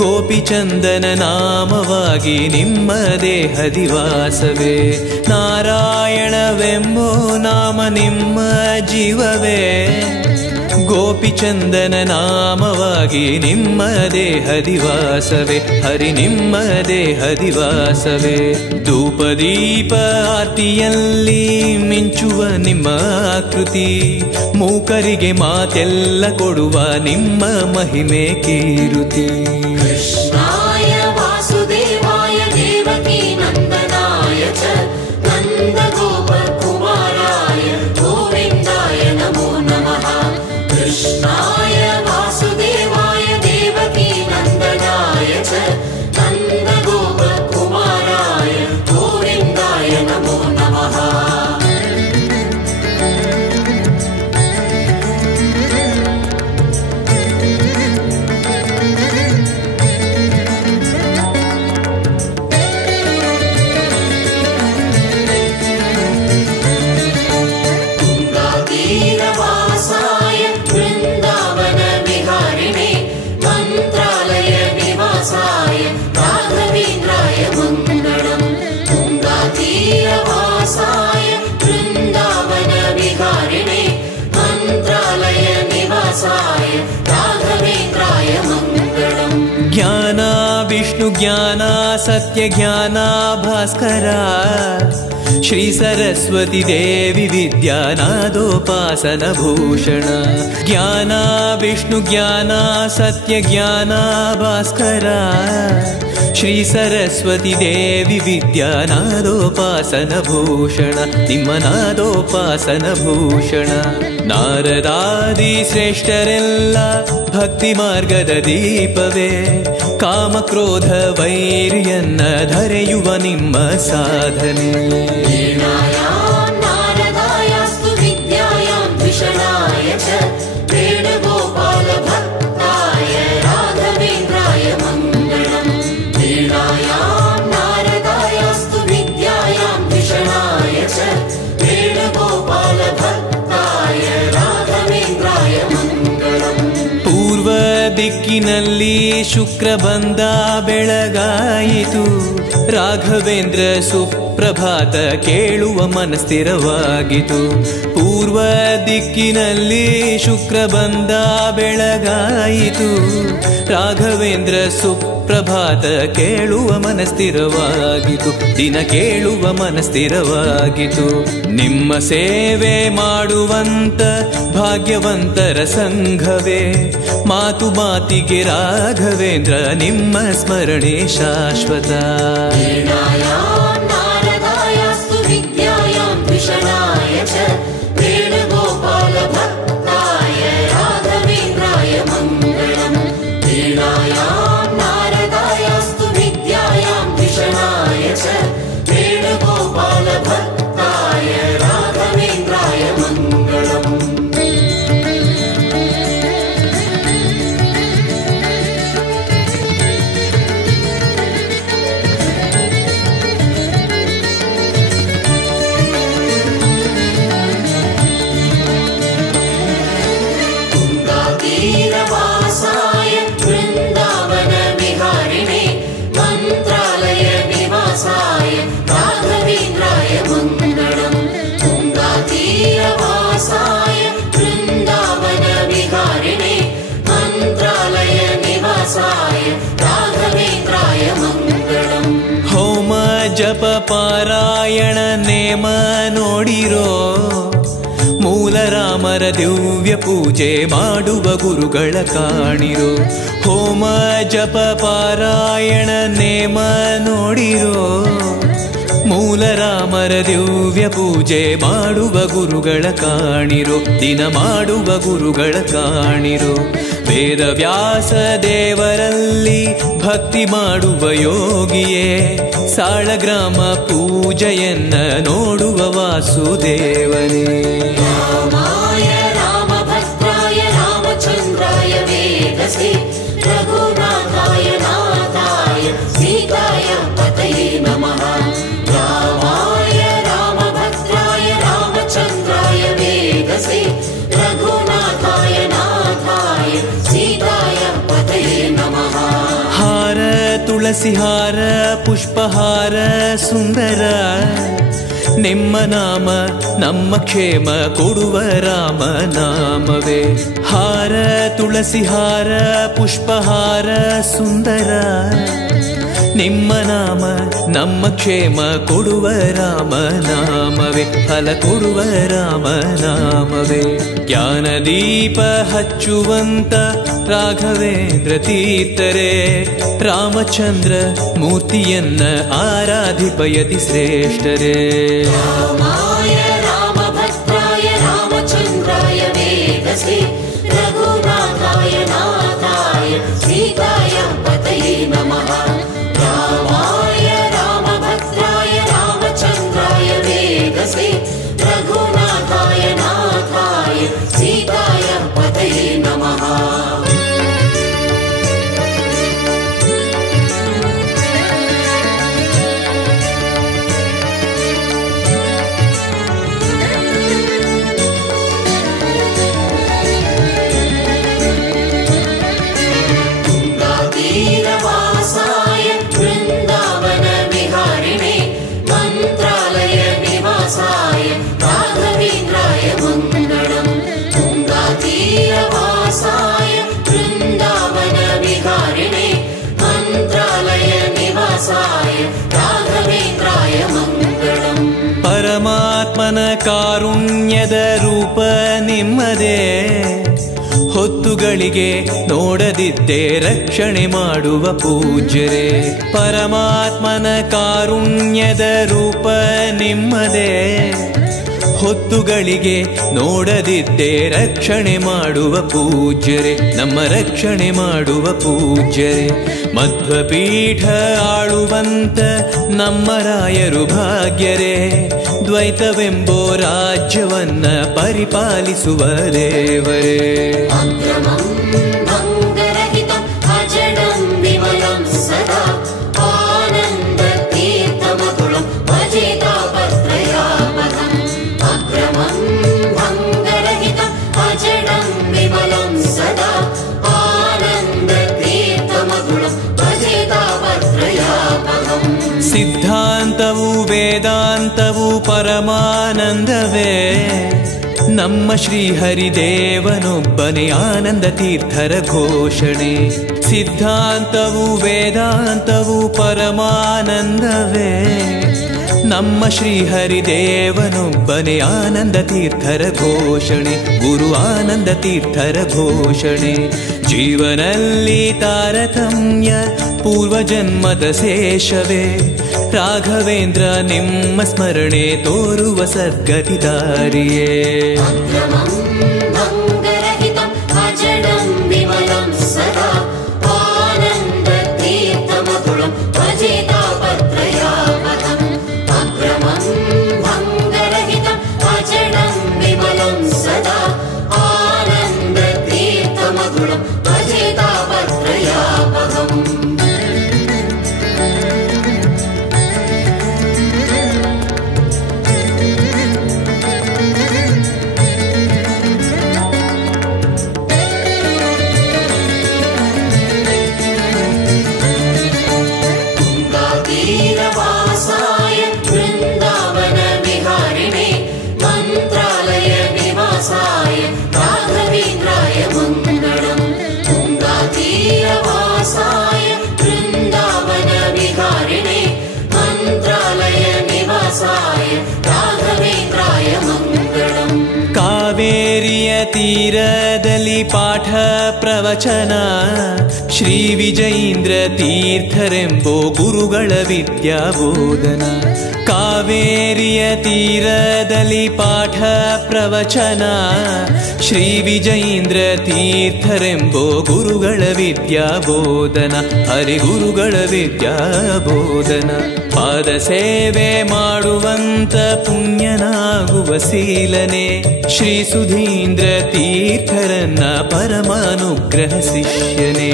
ಗೋಪಿಚಂದನ ನಾಮವಾಗಿ ನಿಮ್ಮ ದೇಹದಿವಾಸವೇ ನಾರಾಯಣವೆಂಬೋ ನಾಮ ನಿಮ್ಮ ಜೀವವೇ ಗೋಪಿಚಂದನ ನಾಮವಾಗಿ ನಿಮ್ಮ ದೇಹದಿವಾಸವೇ ಹರಿ ನಿಮ್ಮ ದೇಹದಿವಾಸವೇ ಧೂಪದೀಪ ಆರ್ತಿಯಲ್ಲಿ ಮಿಂಚುವ ನಿಮ್ಮ ಆಕೃತಿ ಮೂಕರಿಗೆ ಮಾತೆಲ್ಲ ಕೊಡುವ ನಿಮ್ಮ ಮಹಿಮೆ ಕೀರುತಿ कृष्णाय वासुदेवाय देवकी नन्दनाय च नन्दगोपकुमाराय गोविन्दाय नमो नमः कृष्णाय वासुदेवाय देवकी नन्दनाय च नन्दगोपकुमाराय गोविन्दाय नमो नमः वासाय वृन्दावन विहारिणे मन्त्रालय निवासाय राघवेन्द्राय मङ्गलम् तुङ्गातीरवासाय वृन्दावन विहारिणे मन्त्रालय निवासाय राघवेन्द्राय मङ्गलम् ಜ್ಞಾನ ವಿಷ್ಣು ಜ್ಞಾನ ಸತ್ಯ ಜ್ಞಾನ ಭಾಸ್ಕರ ಶ್ರೀ ಸರಸ್ವತಿ ದೇವಿ ವಿದ್ಯಾನಾದೋಪಾಸನ ಭೂಷಣ ಜ್ಞಾನ ವಿಷ್ಣು ಜ್ಞಾನ ಸತ್ಯ ಜ್ಞಾನ ಭಾಸ್ಕರ ಶ್ರೀ ಸರಸ್ವತಿ ದೇವಿ ವಿದ್ಯಾನಾದೋಪಾಸನ ಭೂಷಣ ನಿಮ್ಮ ನಾದೋಪಾಸನ ಭೂಷಣ ನಾರದಾದಿ ಶ್ರೇಷ್ಠರೆಲ್ಲ ಭಕ್ತಿ ಮಾರ್ಗದ ದೀಪವೇ ಕಾಮಕ್ರೋಧ ವೈರ್ಯನ್ನ ಧರೆಯುವ ನಿಮ್ಮ ಸಾಧನೆ नारदायास्तु विद्यायां द्विषणाय च वेणुगोपालभक्ताय राघवेन्द्राय मङ्गलम् वीणायां नारदायास्तु विद्यायां द्विषणाय च वेणुगोपालभक्ताय राघवेन्द्राय मङ्गलम् ಪೂರ್ವ ದಿಕ್ಕಿನಲ್ಲಿ ಶುಕ್ರ ಬಂದ ಬೆಳಗಾಯಿತು ರಾಘವೇಂದ್ರ ಸುಪ್ರಭಾತ ಕೇಳುವ ಮನಸ್ಥಿರವಾಗಿತು ಪೂರ್ವ ದಿಕ್ಕಿನಲ್ಲಿ ಶುಕ್ರ ಬಂದ ಬೆಳಗಾಯಿತು ರಾಘವೇಂದ್ರ ಸುಪ್ರಭಾತ ಕೇಳುವ ಮನಸ್ಥಿರವಾಗಿತು ದಿನ ಕೇಳುವ ಮನಸ್ಥಿರವಾಗಿತು ನಿಮ್ಮ ಸೇವೆ ಮಾಡುವಂತ ಭಾಗ್ಯವಂತರ ಸಂಘವೇ ಮಾತು ಮಾತಿಗೆ ರಾಘವೇಂದ್ರ ನಿಮ್ಮ ಸ್ಮರಣೆ ಶಾಶ್ವತ नारदायास्तु विद्यायां द्विषणाय च वेणुगोपालभक्ताय ನೇಮ ನೋಡಿರೋ, ಮೂಲ ರಾಮರ ದಿವ್ಯ ಪೂಜೆ ಮಾಡುವ ಗುರುಗಳ ಕಾಣಿರೋ. ಹೋಮ ಜಪ ಪಾರಾಯಣ ನೇಮ ನೋಡಿರೋ, ಮೂಲ ರಾಮರ ದಿವ್ಯ ಪೂಜೆ ಮಾಡುವ ಗುರುಗಳ ಕಾಣಿರೋ, ದಿನ ಮಾಡುವ ಗುರುಗಳ ಕಾಣಿರೋ. ವೇದ ವ್ಯಾಸ ದೇವರಲ್ಲಿ ಭಕ್ತಿ ಮಾಡುವ ಯೋಗಿಯೇ, ಸಾಳಗ್ರಾಮ ಪೂಜೆಯನ್ನ ನೋಡುವ ವಾಸುದೇವನೇ. ರಾಮಾಯ ರಾಮಭದ್ರಾಯ ರಾಮಚಂದ್ರಾಯ ವೇದಸೇ, ರಘುನಾಥಾಯ ನಾಥಾಯ ಸೀತಾಯ ಪತಯೇ ನಮಃ. ರಾಮಾಯ ರಾಮಭದ್ರಾಯ ರಾಮಚಂದ್ರಾಯ ವೇದಸೇ, ರಘುನಾಥಾಯ ನಾಥಾಯ ಸೀತಾಯ ಪತಯೇ ನಮಃ. ಹಾರ ತುಳಸಿ ಹಾರ ಪುಷ್ಪಹಾರ ಸುಂದರ, ನಿಮ್ಮ ನಾಮ ನಮ್ಮ ಕ್ಷೇಮ ಕೊಡುವ ರಾಮ ನಾಮವೇ. ಹಾರ ತುಳಸಿ ಹಾರ ಪುಷ್ಪಹಾರ ಸುಂದರ, ನಿಮ್ಮ ನಾಮ ನಮ್ಮ ಕ್ಷೇಮ ಕೊಡುವ ರಾಮ ನಾಮವೇ. ಫಲ ಕೊಡುವ ರಾಮ ನಾಮವೇ. ಜ್ಞಾನದೀಪ ಹಚ್ಚುವಂತ ರಾಘವೇಂದ್ರ ತೀರ್ಥರೇ, ರಾಮಚಂದ್ರ ಮೂರ್ತಿಯನ್ನ ಆರಾಧಿಪಯತಿ ಶ್ರೇಷ್ಠರೇ. ರಾಮಾಯ ರಾಮಭದ್ರಾಯ ರಾಮಚಂದ್ರಾಯ ವೇದಸೇ, ರಘುನಾಥಾಯ ನಾಥಾಯ ಸೀತಾಯ ಪತಯೇ ನಮಃ. ರಾಮಾಯ ರಾಮಭದ್ರಾಯ ರಾಮಚಂದ್ರಾಯ ವೇದಸೇ, ರಘುನಾಥಾಯ ನಾಥಾಯ ಸೀತಾಯ ಪತಯೇ ನಮಃ. तीरवासाय वृन्दावन विहारिणे, मन्त्रालय निवासाय राघवेन्द्राय मङ्गलम्. तुङ्गातीरवासाय वृन्दावन विहारिणे, मन्त्रालय निवासाय राघवेन्द्राय मङ्गलम्. ಪರಮಾತ್ಮನ ಕಾರುಣ್ಯದ ರೂಪ ನಿಮ್ಮದೇ, ಹೊತ್ತುಗಳಿಗೆ ನೋಡದಿದ್ದೇ ರಕ್ಷಣೆ ಮಾಡುವ ಪೂಜ್ಯರೇ. ಪರಮಾತ್ಮನ ಕಾರುಣ್ಯದ ರೂಪ ನಿಮ್ಮದೇ, ಹೊತ್ತುಗಳಿಗೆ ನೋಡದಿದ್ದೇ ರಕ್ಷಣೆ ಮಾಡುವ ಪೂಜ್ಯರೇ, ನಮ್ಮ ರಕ್ಷಣೆ ಮಾಡುವ ಪೂಜ್ಯರೇ. ಮಧ್ವಪೀಠ ಆಳುವಂತ ನಮ್ಮ ರಾಯರು ಭಾಗ್ಯರೇ, ದ್ವೈತವೆಂಬೋ ರಾಜ್ಯವನ್ನ ಪರಿಪಾಲಿಸುವ ದೇವರೇ. ಅಕ್ರಮಂ ಭಂಗರಹಿತಂ ಅಜಡಂ ವಿಮಲಂ ಸದಾ, ಆನಂದ ತೀರ್ಥಮತುಳಂ ಭಜೆ ತಾಪತ್ರಯಾಪಹಂ. ಅಕ್ರಮಂ ಭಂಗರಹಿತಂ ಅಜಡಂ ವಿಮಲಂ ಸದಾ, ಆನಂದ ತೀರ್ಥಮತುಳಂ ಭಜೆ ತಾಪತ್ರಯಾಪಹಂ. ಸಿದ್ಧಾಂತವು ವೇದಾಂತವು ಪರಮಾನಂದವೇ, ನಮ್ಮ ಶ್ರೀಹರಿದೇವನೊಬ್ಬನೇ ಆನಂದ ತೀರ್ಥರ ಘೋಷಣೆ. ಸಿದ್ಧಾಂತವು ವೇದಾಂತವು ಪರಮಾನಂದವೇ, ನಮ್ಮ ಶ್ರೀಹರಿದೇವನೊಬ್ಬನೇ ಆನಂದ ತೀರ್ಥರ ಘೋಷಣೆ. ಗುರು ಆನಂದ ತೀರ್ಥರ ಘೋಷಣೆ. ಜೀವನಲ್ಲಿ ತಾರತಮ್ಯ ಪೂರ್ವಜನ್ಮದ ಶೇಷವೇ, ರಾಘವೇಂದ್ರ ನಿಮ್ಮ ಸ್ಮರಣೆ ತೋರುವ ಸದ್ಗತಿ ದಾರಿಯೇ. ಅಕ್ರಮಂ ಭಂಗರಹಿತಂ ಅಜಡಂ ವಿಮಲಂ ಸದಾ, ಆನಂದ ತೀರ್ಥಮತುಳಂ ಭಜೆ ತಾಪತ್ರಯಾಪಹಂ. ಅಕ್ರಮಂ ಭಂಗರಹಿತಂ ಅಜಡಂ ವಿಮಲಂ ಸದಾ, ಆನಂದ ತೀರ್ಥಮತುಳಂ ಭಜೆ ತಾಪತ್ರಯಾಪಹಂ. तीरवासाय वृन्दावन विहारिणे, मन्त्रालय निवासाय राघवेन्द्राय मङ्गलम्. ತೀರದಲ್ಲಿ ಪಾಠ ಪ್ರವಚನ ಶ್ರೀ ವಿಜಯೀಂದ್ರ ತೀರ್ಥರೆಂಬೋ ಗುರುಗಳ ವಿದ್ಯಾಬೋಧನ. ಕಾವೇರಿಯ ತೀರದಲ್ಲಿ ಪಾಠ ಪ್ರವಚನ ಶ್ರೀ ವಿಜಯೀಂದ್ರ ತೀರ್ಥರೆಂಬೋ ಗುರುಗಳ ವಿದ್ಯಾಬೋಧನ. ಹರಿಗುರುಗಳ ವಿದ್ಯಾಬೋಧನ. ಪಾದ ಸೇವೆ ಮಾಡುವಂತ ಪುಣ್ಯನಾಗುವ ಶೀಲನೆ ಶ್ರೀ ಸುಧೀಂದ್ರ ತೀರ್ಥರನ್ನ ಪರಮಾನುಗ್ರಹ ಶಿಷ್ಯನೇ.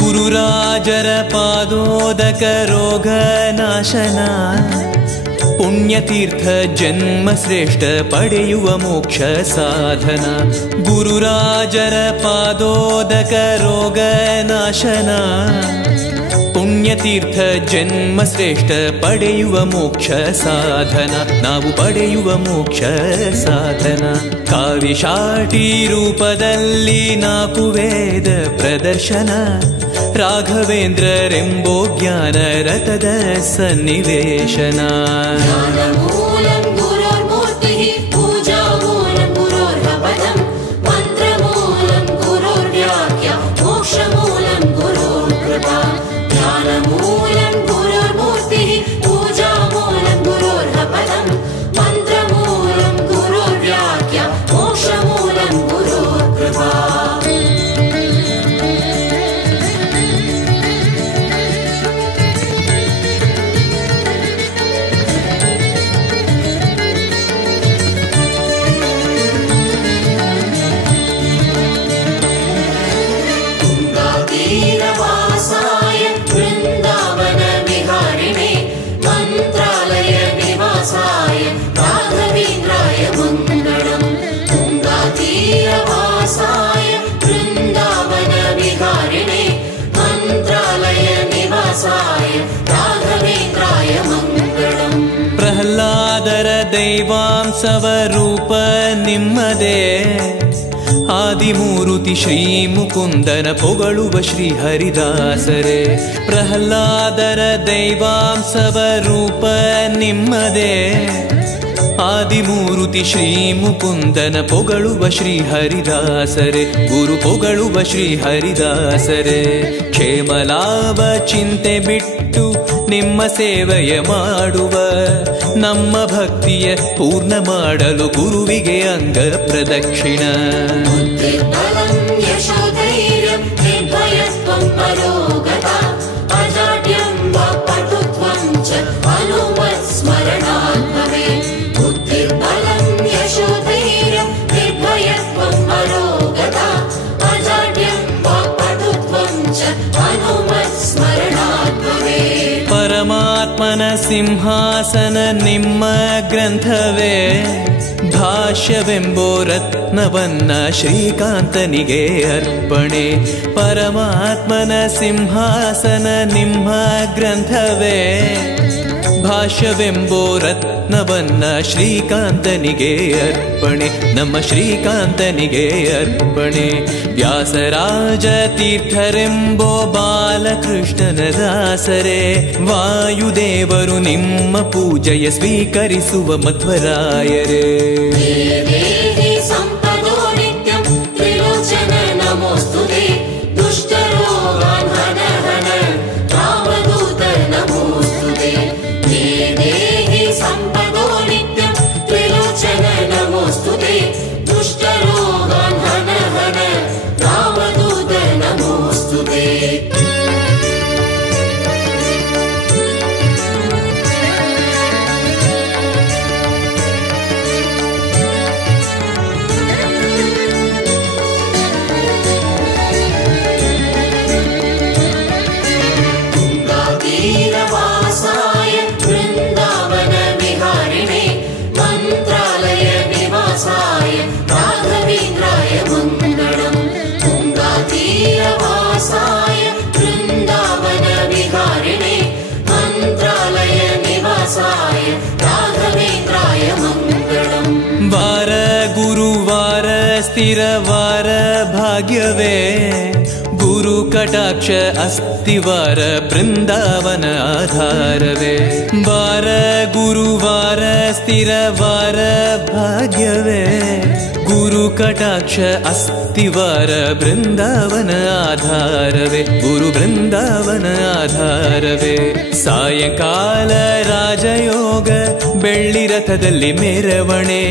ಗುರುರಾಜರ ಪಾದೋದಕ ರೋಗ ನಾಶನ ಪುಣ್ಯತೀರ್ಥ ಜನ್ಮ ಶ್ರೇಷ್ಠ ಪಡೆಯುವ ಮೋಕ್ಷ ಸಾಧನ. ಗುರುರಾಜರ ಪಾದೋದಕ ರೋಗ ನಾಶನ ಪುಣ್ಯತೀರ್ಥ ಜನ್ಮ ಶ್ರೇಷ್ಠ ಪಡೆಯುವ ಮೋಕ್ಷ ಸಾಧನ. ನಾವು ಪಡೆಯುವ ಮೋಕ್ಷ ಸಾಧನ. ಕಾವಿಶಾಟಿ ರೂಪದಲ್ಲಿ 4 ವೇದ ಪ್ರದರ್ಶನ ರಾಘವೇಂದ್ರರೆಂಬೋ ಜ್ಞಾನ ರಥದ ಸನ್ನಿವೇಶನ. ಪ್ರಹ್ಲಾದರ ದೈವಾಂಶವ ರೂಪ ನಿಮ್ಮದೇ ಆದಿಮೂರುತಿ ಶ್ರೀ ಮುಕುಂದನ ಪೊಗಳುವ ಶ್ರೀ ಹರಿದಾಸರೇ. ಪ್ರಹ್ಲಾದರ ದೈವಾಂಶವ ರೂಪ ನಿಮ್ಮದೇ ಆದಿಮೂರುತಿ ಶ್ರೀ ಮುಕುಂದನ ಪೊಗಳುವ ಶ್ರೀ ಹರಿದಾಸರೇ. ಗುರು ಪೊಗಳುವ ಶ್ರೀ ಹರಿದಾಸರೇ. ಕ್ಷೇಮ ಲಾಭ ಚಿಂತೆ ಬಿಟ್ಟು ನಿಮ್ಮ ಸೇವೆಯ ಮಾಡುವ ನಮ್ಮ ಭಕ್ತಿಯ ಪೂರ್ಣ ಮಾಡಲು ಗುರುವಿಗೆ ಅಂಗ ಪ್ರದಕ್ಷಿಣ. ಪರಮಾತ್ಮನ ಸಿಂಹಾಸನ ನಿಮ್ಮ ಗ್ರಂಥವೇ ಭಾಷ್ಯವೆಂಬೋ ರತ್ನವನ್ನ ಶ್ರೀಕಾಂತನಿಗೆ ಅರ್ಪಣೆ. ಪರಮಾತ್ಮನ ಸಿಂಹಾಸನ ನಿಮ್ಮ ಗ್ರಂಥವೇ ಭಾಷ್ಯವೆಂಬೋ ರತ್ನವನ್ನ ಶ್ರೀಕಾಂತನಿಗೆ ಅರ್ಪಣೆ. ನಮ್ಮ ಶ್ರೀಕಾಂತನಿಗೆ ಅರ್ಪಣೆ. ವ್ಯಾಸರಾಜ ತೀರ್ಥರೆಂಬೋ ಬಾಲಕೃಷ್ಣನ ದಾಸರೇ. ವಾಯುದೇವರು ನಿಮ್ಮ ಪೂಜೆಯ ಸ್ವೀಕರಿಸುವ ಮಧ್ವರಾಯರೇ. ಸ್ಥಿರವಾರ ಭಾಗ್ಯವೇ ಗುರು ಕಟಾಕ್ಷ ಅಸ್ತಿವಾರ ಬೃಂದಾವನ ಆಧಾರವೇ ವಾರ ಗುರುವಾರ ಸ್ಥಿರವಾರ ಭಾಗ್ಯವೇ ಗುರು ಕಟಾಕ್ಷ ಅಸ್ತಿವಾರ ಬೃಂದಾವನ ಆಧಾರವೇ ಗುರು ಬೃಂದಾವನ ಆಧಾರವೇ ಸಾಯಂಕಾಲ ರಾಜಯೋಗ ಬೆಳ್ಳಿ ರಥದಲ್ಲಿ ಮೆರವಣೆ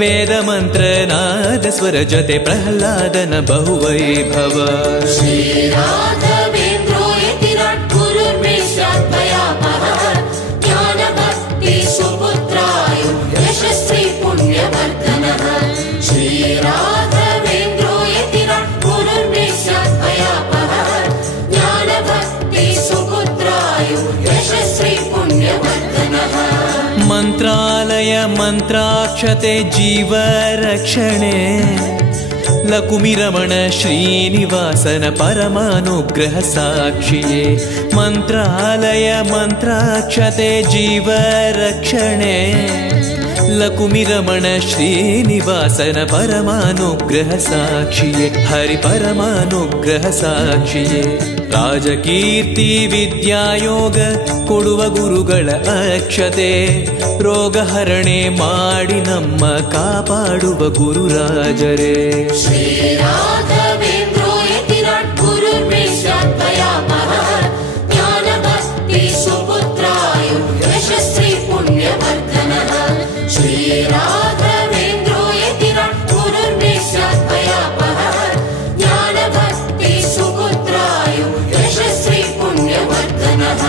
ವೇದ ಮಂತ್ರ ನಾದ ಸ್ವರ ಜೊತೆ ಪ್ರಹ್ಲಾದನ ಬಹುವೈಭವ श्रीराघवेन्द्रो यतिराट् गुरुर्मेषाद्वयापः ज्ञानभक्ति सुपुत्राय यशस्वी पुण्यवर्धनः श्रीराघवेन्द्रो यतिराट् गुरुर्मेषाद्वयापः ज्ञानभक्ति सुपुत्राय यशस्वी पुण्यवर्धनः ಮಂತ್ರಾಲಯ ಮಂತ್ರಾಕ್ಷತೆ ಜೀವ ರಕ್ಷಣೆ ಲಕುಮಿರಮಣ ಶ್ರೀನಿವಾಸನ ಪರಮಾನುಗ್ರಹ ಸಾಕ್ಷಿಯೇ ಮಂತ್ರಾಲಯ ಮಂತ್ರಾಕ್ಷತೆ ಜೀವ ರಕ್ಷಣೆ ಲಕುಮಿರಮಣ ಶ್ರೀನಿವಾಸನ ಪರಮಾನುಗ್ರಹ ಸಾಕ್ಷಿಯೇ ಹರಿ ಪರಮಾನುಗ್ರಹ ಸಾಕ್ಷಿಯೇ ರಾಜಕೀರ್ತಿ ವಿದ್ಯಾಯೋಗ ಕೊಡುವ ಗುರುಗಳ ಅಕ್ಷತೆ ರೋಗಹರಣೆ ಮಾಡಿ ನಮ್ಮ ಕಾಪಾಡುವ ಗುರುರಾಜರೇ श्रीराघवेन्द्रो यतिराट् गुरुर्मेषाद्वयापः ज्ञानभक्ति सुपुत्राय यशस्वी पुण्यवर्धनः श्रीराघवेन्द्रो यतिराट् गुरुर्मेषाद्वयापः ज्ञानभक्ति सुपुत्राय यशस्वी पुण्यवर्धनः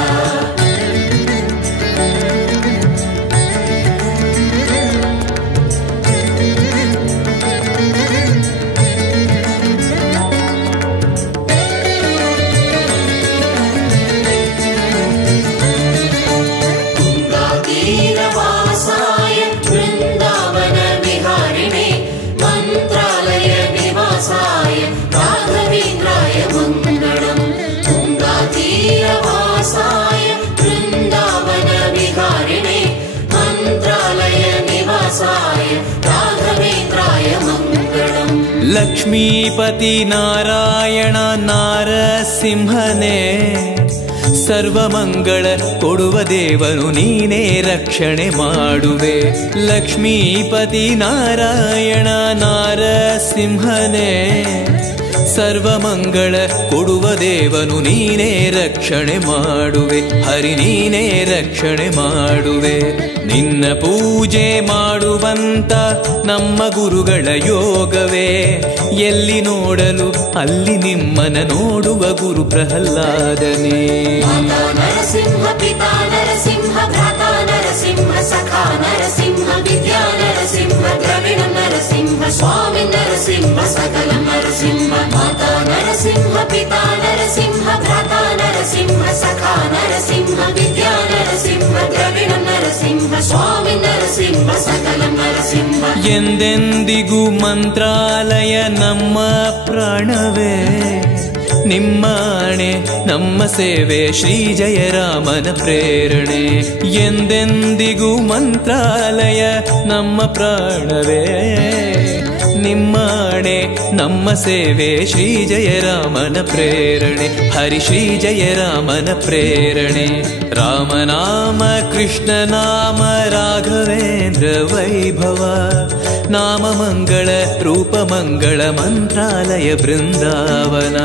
तीरवासाय वृन्दावन विहारिणे मन्त्रालय निवासाय राघवेन्द्राय मङ्गलम् तुङ्गातीरवासाय वृन्दावन विहारिणे मन्त्रालय निवासाय राघवेन्द्राय मङ्गलम् ಲಕ್ಷ್ಮೀಪತಿ ನಾರಾಯಣ ನಾರಸಿಂಹನೇ ಸರ್ವಮಂಗಳ ಕೊಡುವ ದೇವನು ನೀನೇ ರಕ್ಷಣೆ ಮಾಡುವೆ ಲಕ್ಷ್ಮೀಪತಿ ನಾರಾಯಣ ನಾರಸಿಂಹನೇ ಸರ್ವಮಂಗಳ ಕೊಡುವ ದೇವನು ನೀನೇ ರಕ್ಷಣೆ ಮಾಡುವೆ ಹರಿ ನೀನೇ ರಕ್ಷಣೆ ಮಾಡುವೆ ನಿನ್ನ ಪೂಜೆ ಮಾಡುವಂತ ನಮ್ಮ ಗುರುಗಳ ಯೋಗವೇ ಎಲ್ಲಿ ನೋಡಲು ಅಲ್ಲಿ ನಿಮ್ಮನ ನೋಡುವ ಗುರು ಪ್ರಹ್ಲಾದನೇ माता नरसिंह पिता नरसिंह भ्राता नरसिंह सखा नरसिंह विद्या नरसिंह द्रविण नरसिंह स्वामी नरसिंह सकल नरसिंह माता नरसिंह पिता नरसिंह भ्राता नरसिंह सखा नरसिंह विद्या नरसिंह द्रविण नरसिंह स्वामी नरसिंह सकल नरसिंह ಎಂದೆಂದಿಗೂ ಮಂತ್ರಾಲಯ ನಮ್ಮ ಪ್ರಾಣವೇ ನಿಮ್ಮಾಣೆ ನಮ್ಮ ಸೇವೆ ಶ್ರೀ ಜಯರಾಮನ ಪ್ರೇರಣೆ ಎಂದೆಂದಿಗೂ ಮಂತ್ರಾಲಯ ನಮ್ಮ ಪ್ರಾಣವೇ ನಿಮ್ಮಾಣೆ ನಮ್ಮ ಸೇವೆ ಶ್ರೀ ಜಯರಾಮನ ಪ್ರೇರಣೆ ಹರಿ ಶ್ರೀ ಜಯರಾಮನ ಪ್ರೇರಣೆ ರಾಮನಾಮ ಕೃಷ್ಣ ನಾಮ ರಾಘವೇಂದ್ರ ವೈಭವ ನಾಮ ಮಂಗಳ ರೂಪ ಮಂಗಳ ಮಂತ್ರಾಲಯ ಬೃಂದಾವನ